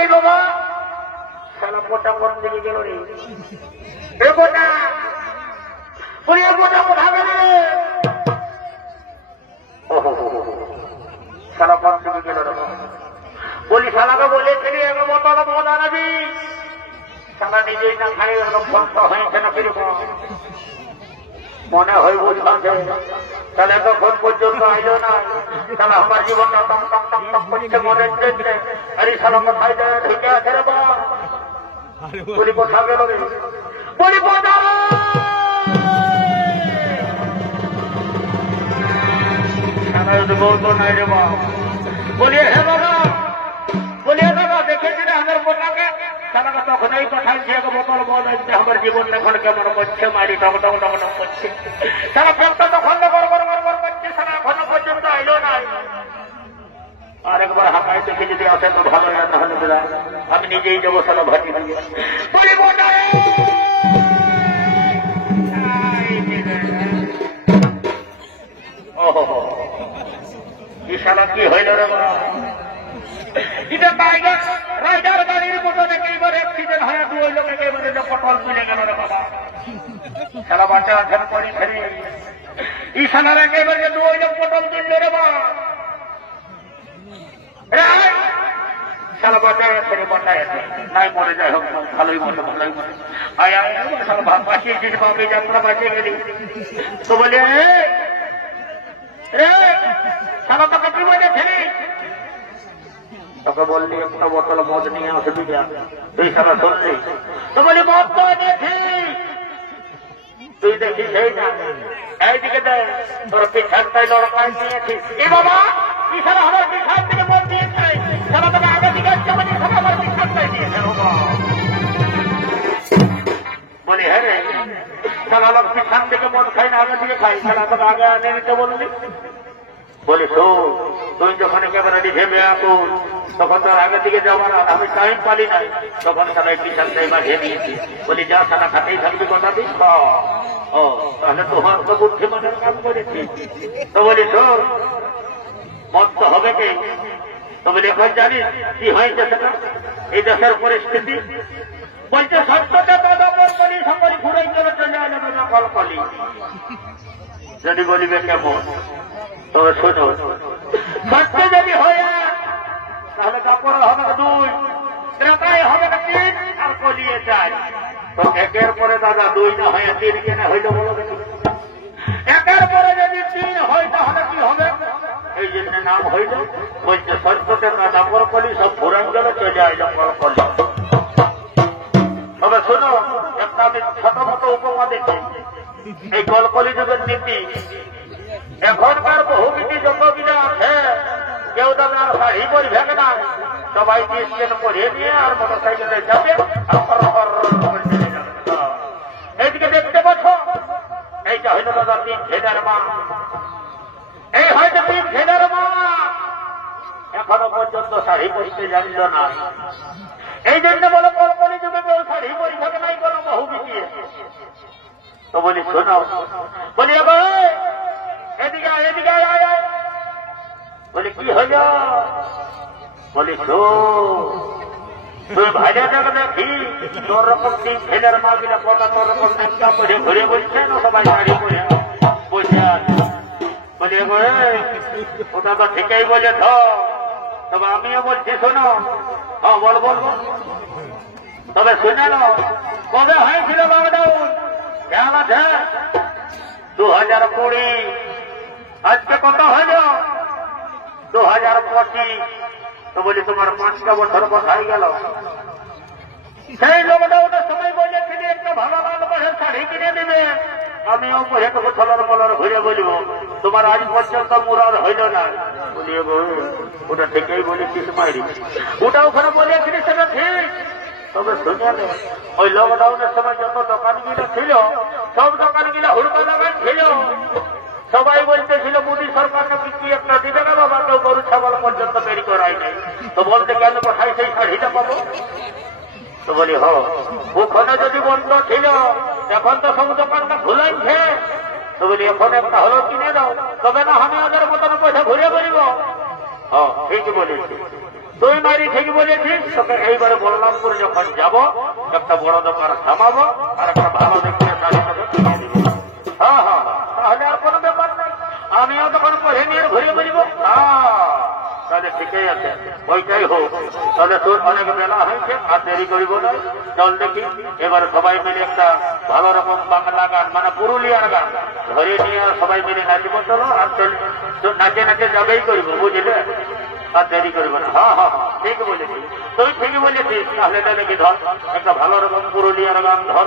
এই বাবা শালা পোটা কোন দিকে গেল রে? এ পোটা বলি এ পোটা কোথায় গেল রে? শালা কোন দিকে গেল রে? বলি শালাকে বলেছিলি একে বোতল মদ আনবি, শালা নিজেই না খাই বন্ধ হয়েছে না কিরকম মনে হয় বুঝছে। তাহলে তখন পর্যন্ত আইলো না, তাহলে আমার জীবনটা টক টক টক টক করছে মনে হচ্ছে। আরে শালা কোথায় যায় ঢুকে আছে রে বাবা? বলি কোথায় গেল রে? বলি বোঝা বলতো নাই রে বাবা। বলি হে বাবা, বলি বাবা দেখেছি রে আমার বোটাকে, শালাকে তখন এই পাঠাইছি এক বোতল বল আমার জীবন এখন কেমন করছে, মারি টক টক টক টক করছে। শালা পেটটা তখন গড় গড় গড় গড় করছে, শালা এখনো পর্যন্ত আইলো না। আরেকবার হাঁকাই দেখে যদি আসে তো ভালো, না হলে আমি নিজেই যাবো শালা ভাটি দিয়ে। বলি বোটা শালা কি হইল রে? এটা রাইডার গাড়ির মতো একেবারে অ্যাক্সিডেন্ট হয়ে দুই লোক একেবারে পটল তুলে গেল রে বাবা। শালা বাচ্চা আছেন করি ফেরি ই শালার একেবারে দুই লোক পটল তুলল রে বাবা। শালা বাচ্চায় আছে রে, বাচ্চায় আছে নাই মরে যায় হোক, ভালোই মতো ভালোই মতো আয় আয় শালা ভাব বাঁচিয়েছিস বাপে যাত্রা বাঁচিয়ে গেলি। তো বলে শালা তোকে কি বলেছিলি? তোকে বললি একটা বোতল মদ নিয়ে আসবি না, তুই শালা শুনলি? তো বলি মদ তো এনেছি, তুই দেখিস সেই না এইদিকে দেখ তোর পিছানটাই লড়কাই নিয়েছিস। এ বাবা কি শালা আমার পিছান থেকে মদ দিয়েছে? শালা তোকে আগে দিকে আসছে মানে শালা আমার পিছানটাই দিয়েছে। বলি হ্যাঁ রে, শালা লোক পিছান থেকে মদ খাই না আগে দিকে খাই, শালা তোকে আগে আনে নিতে বললি। বলি তুই যখন একেবারে লিখে বেয়াকুল তখন তোর আগে দিকে যাবার আমি টাইম পালি নাই, তখন তারা পিছানটাই বাঁধিয়ে নিয়েছি। বলি যা সারা খাতেই থাকবি কথা দিস। ও তাহলে তোমার তো বুদ্ধিমানের কাজ করেছি। তো বলি মত তো হবে কি? তো বলি এখন জানিস কি হয়েছে সেটা এই দেশের পরিস্থিতি? বলছে সত্যটা দাদা কলি সকলি ঘুরে গেলে চলে যাবে না কলকলি। যদি বলিবে কেমন তবে শোনো, সত্য যদি হয় তাহলে কাপড় হবে না দুই, ক্রেতাই হবে না তিন, আর কলিয়ে যায়। তো একের পরে দাদা দুই না হয় তিন কেনা হইল বলো দেখি। একের পরে যদি তিন হয় তাহলে কি হবে? এই জন্য নাম হইল বলছে সত্যতে দাদা কলি সব ঘুরান গেল চলে আইল কলকলি। তবে শোনো একটা আমি ছোট মতো উপমা দেখি। এই কলকলি যুগের নীতি এখনকার বহুমিতি যতগুলো আছে, কেউ দাদা শাড়ি পরিবেক না, সবাই স্টেন পরিয়ে নিয়ে আর মোটর সাইকেলে যাবে এইদিকে দেখতে পাচ্ছ। এইটা হইল দাদা তিন ছেলের মা, এই হয়তো তিন ছেলের মা এখনো পর্যন্ত শাড়ি পরিতে জানিল না। এই জন্য বলো কলকলি যুগে কেউ শাড়ি পরিবেক নাই কোনো বহুমিতি। তো বলি শোনো, বলি এদিকে এদিকে আয় আয়। বলি কি হইল? বলি তুই ভাইরা যাবে দেখি তোর রকম তিন ছেলের মা গিলা কথা তোর রকম একটা করে ঘুরে বলছে না, সবাই শাড়ি পরে বসে আছে। বলি ওটা তো ঠিকই বলে তবে আমিও বলছি শোনো। হ্যাঁ বল বল তবে শুনে না কবে হয়েছিল লকডাউন? খেয়াল আছে? 2020। আজকে কত হইল? 2025। তো বলি তোমার 5টা বছর কোথায় গেল? সেই লকডাউনের সময় বলেছিলি একটা ভালো লাল বসে শাড়ি কিনে দিবে, আমিও বসে তোকে ছলার মলার ঘুরে বলব, তোমার আজ পর্যন্ত মুরার হইল না। বলি ওটা ঠিকই বলেছিস মাইরি, ওটা ওখানে বলেছিলি সেটা ঠিক। তবে শুনে ওই লকডাউনের সময় যত দোকানগুলো ছিল সব দোকানগুলো হুড়কা দোকান ছিল। সবাই বলতেছিল মোদী সরকারকে বিক্রি একটা দিবে না বাবা, কেউ গরু ছাগল পর্যন্ত তৈরি করাই নাই। তো বলতে কেন কোথায় সেই শাড়িটা পাবো? তো বলি ওখানে যদি বন্ধ ছিল এখন তো সব দোকানটা খুলাইছে। তো বলি এখন একটা হলো কিনে দাও, তবে না আমি ওদের মতন পয়সা ঘুরে বলিব। ঠিক বলেছি। তুই মারি ঠিকই বলেছিস, তোকে এইবারে বললাম করে যখন যাব একটা বড় দোকান থামাবো আর একটা ভালো দেখে শাড়ি তোকে কিনে দিব। হ্যাঁ হ্যাঁ, তাহলে আর কোনো ব্যাপার নেই, আমিও তখন পরে নিয়ে ঘুরিয়ে বেরিব। তাহলে ঠিকই আছে, ওইটাই হোক। তাহলে তোর অনেক বেলা হয়েছে, আর দেরি করিব না। চল দেখি এবার সবাই মিলে একটা ভালো রকম বাংলা গান মানে পুরুলিয়ার গান ধরে নিয়ে সবাই মিলে নাচব। চলো, আর নাচে নাচে যাবেই করিব, বুঝলে, আর দেরি করবো না। হ্যাঁ হ্যাঁ, ঠিক বলেছিস, তুই ঠিকই বলেছিস। তাহলে দেখি ধর একটা ভালো রকম পুরুলিয়ার গান ধর।